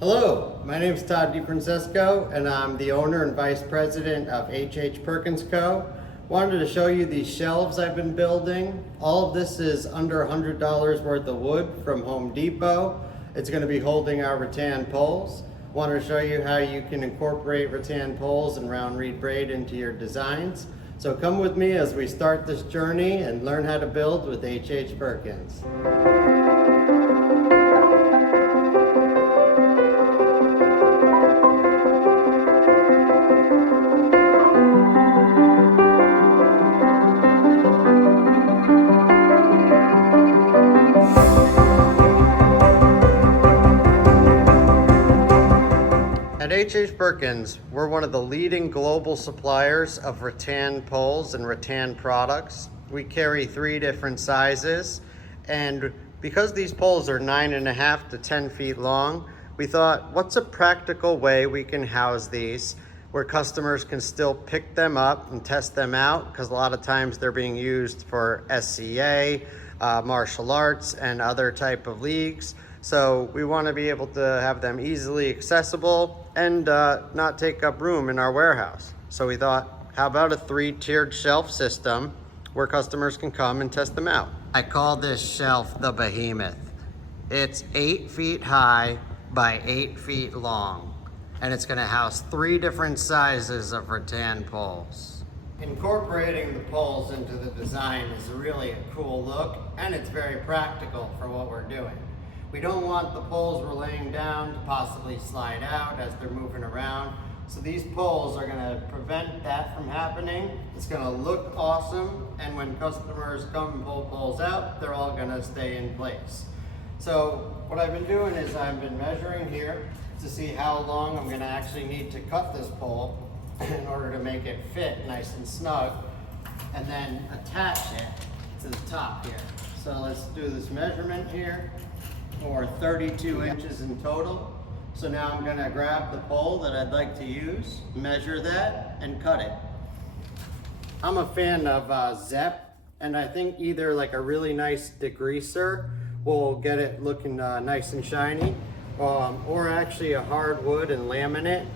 Hello, my name is Todd DeFrancesco and I'm the owner and vice president of H. Perkins Co. Wanted to show you these shelves I've been building. All of this is under $100 worth of wood from Home Depot. It's going to be holding our rattan poles. Wanted to show you how you can incorporate rattan poles and round reed braid into your designs. So come with me as we start this journey and learn how to build with H. Perkins. At H. Perkins, we're one of the leading global suppliers of rattan poles and rattan products. We carry 3 different sizes, and because these poles are 9.5 to 10 feet long, we thought, what's a practical way we can house these where customers can still pick them up and test them out, because a lot of times they're being used for SCA, martial arts, and other type of leagues. So we want to be able to have them easily accessible and not take up room in our warehouse. So we thought, how about a 3-tiered shelf system where customers can come and test them out? I call this shelf the Behemoth. It's 8 feet high by 8 feet long, and it's going to house 3 different sizes of rattan poles. Incorporating the poles into the design is really a cool look, and it's very practical for what we're doing. We don't want the poles we're laying down to possibly slide out as they're moving around. So these poles are gonna prevent that from happening. It's gonna look awesome, and when customers come and pull poles out, they're all gonna stay in place. So what I've been doing is I've been measuring here to see how long I'm gonna actually need to cut this pole in order to make it fit nice and snug, and then attach it to the top here. So let's do this measurement here. Or 32 inches in total. So now I'm gonna grab the pole that I'd like to use, measure that, and cut it. I'm a fan of Zep, and I think either like a really nice degreaser will get it looking nice and shiny, or actually a hardwood and laminate.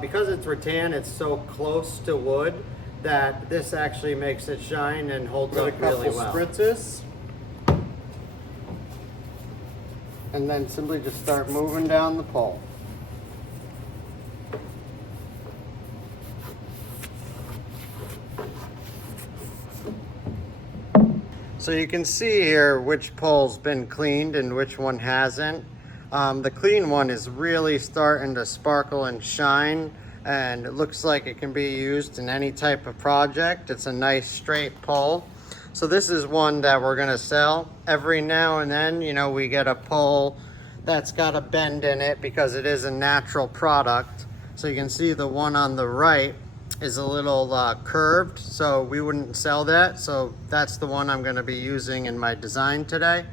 Because it's rattan, it's so close to wood that this actually makes it shine and holds up really well. Spritzes. And then simply just start moving down the pole. So you can see here which pole's been cleaned and which one hasn't. The clean one is really starting to sparkle and shine, and it looks like it can be used in any type of project. It's a nice straight pole. So this is one that we're gonna sell. Every now and then, you know, we get a pole that's got a bend in it because it is a natural product. So you can see the one on the right is a little curved, so we wouldn't sell that. So that's the one I'm gonna be using in my design today.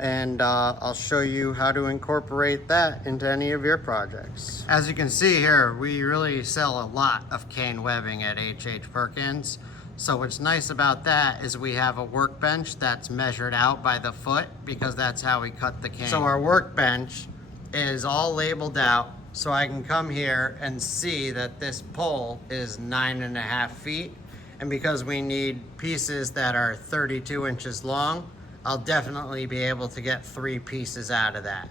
And I'll show you how to incorporate that into any of your projects. As you can see here, we really sell a lot of cane webbing at H. Perkins. So what's nice about that is we have a workbench that's measured out by the foot, because that's how we cut the cane. So our workbench is all labeled out, so I can come here and see that this pole is 9.5 feet. And because we need pieces that are 32 inches long, I'll definitely be able to get 3 pieces out of that.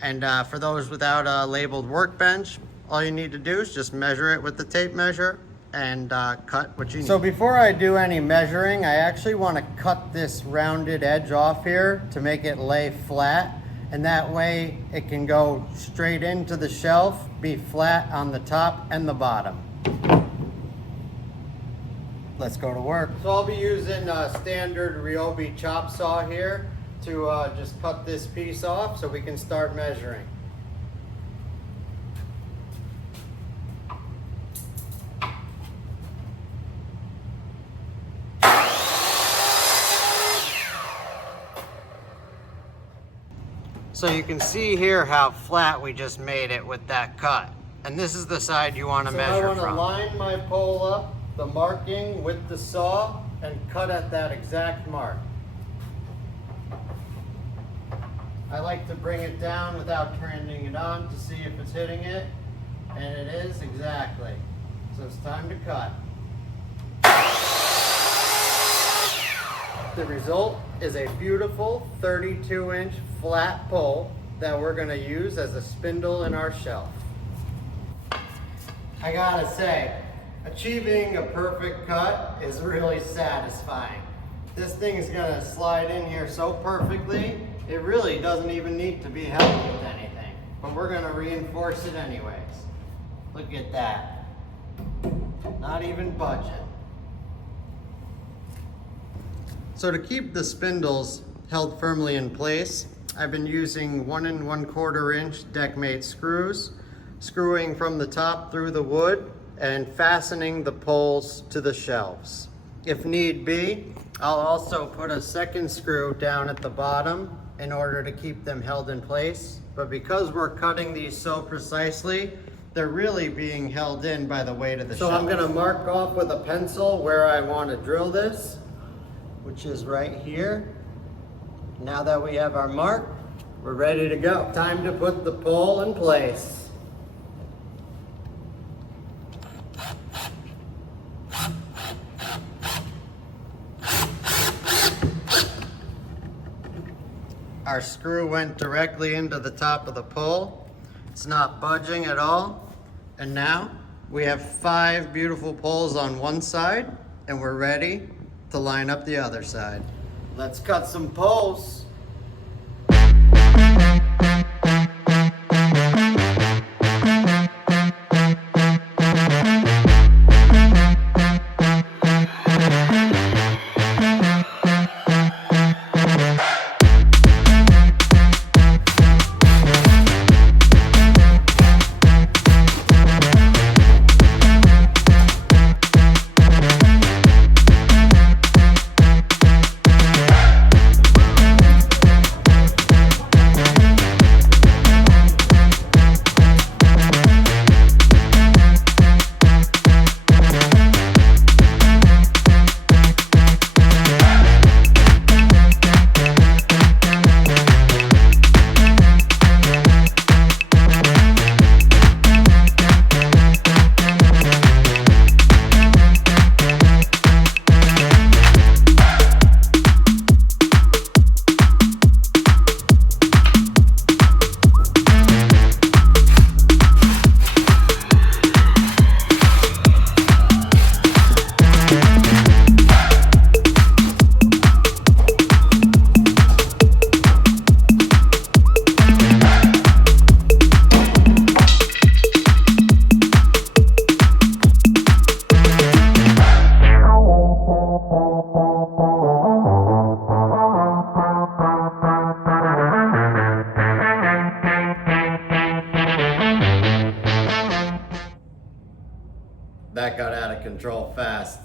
And for those without a labeled workbench, all you need to do is just measure it with the tape measure and cut what you need. So before I do any measuring, I actually want to cut this rounded edge off here to make it lay flat, and that way it can go straight into the shelf, be flat on the top and the bottom. Let's go to work. So I'll be using a standard Ryobi chop saw here to just cut this piece off so we can start measuring. So you can see here how flat we just made it with that cut. And this is the side you want to measure from. So I want to line my pole up, the marking with the saw, and cut at that exact mark. I like to bring it down without turning it on to see if it's hitting it, and it is exactly. So it's time to cut. The result is a beautiful 32-inch flat pole that we're going to use as a spindle in our shelf. I gotta say, achieving a perfect cut is really satisfying. This thing is going to slide in here so perfectly, it really doesn't even need to be held with anything. But we're going to reinforce it anyways. Look at that. Not even budging. So to keep the spindles held firmly in place, I've been using 1 1/4 inch deckmate screws, screwing from the top through the wood and fastening the poles to the shelves. If need be, I'll also put a second screw down at the bottom in order to keep them held in place. But because we're cutting these so precisely, they're really being held in by the weight of the shelf. So I'm gonna mark off with a pencil where I want to drill this, which is right here. Now that we have our mark, we're ready to go. Time to put the pole in place. Our screw went directly into the top of the pole. It's not budging at all. And now we have 5 beautiful poles on one side, and we're ready to line up the other side. Let's cut some poles. That got out of control fast.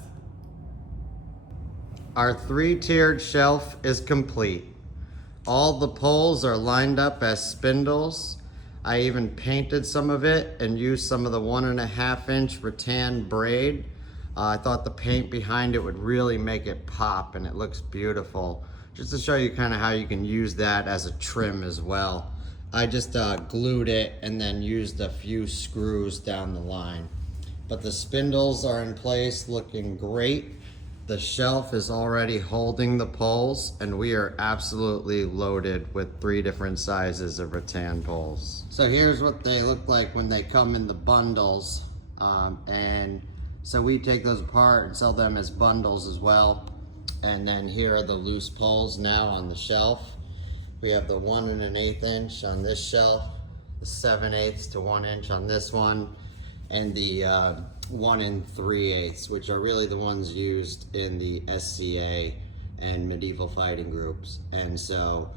Our 3-tiered shelf is complete. All the poles are lined up as spindles. I even painted some of it and used some of the 1.5 inch rattan braid. I thought the paint behind it would really make it pop, and it looks beautiful. Just to show you kind of how you can use that as a trim as well. I just glued it and then used a few screws down the line. But the spindles are in place, looking great. The shelf is already holding the poles, and we are absolutely loaded with 3 different sizes of rattan poles. So here's what they look like when they come in the bundles. And so we take those apart and sell them as bundles as well. And then here are the loose poles now on the shelf. We have the 1 1/8 inch on this shelf, the 7/8 to 1 inch on this one, and the 1 3/8, which are really the ones used in the SCA and medieval fighting groups. And so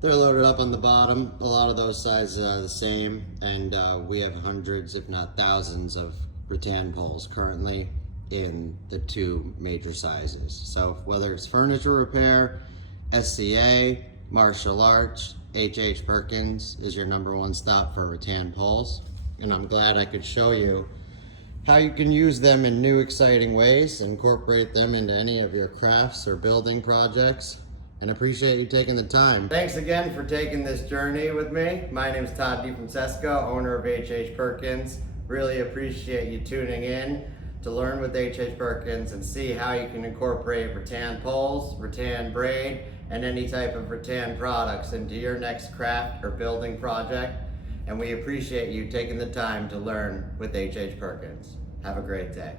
they're loaded up on the bottom. A lot of those sizes are the same, and we have hundreds, if not thousands, of rattan poles currently in the 2 major sizes. So whether it's furniture repair, SCA, martial arts, H.H. Perkins is your #1 stop for rattan poles. And I'm glad I could show you how you can use them in new exciting ways, incorporate them into any of your crafts or building projects, and appreciate you taking the time. Thanks again for taking this journey with me. My name is Todd DeFrancesco, owner of H.H. Perkins. Really appreciate you tuning in to learn with H.H. Perkins and see how you can incorporate rattan poles, rattan braid, and any type of rattan products into your next craft or building project. And we appreciate you taking the time to learn with H.H. Perkins. Have a great day.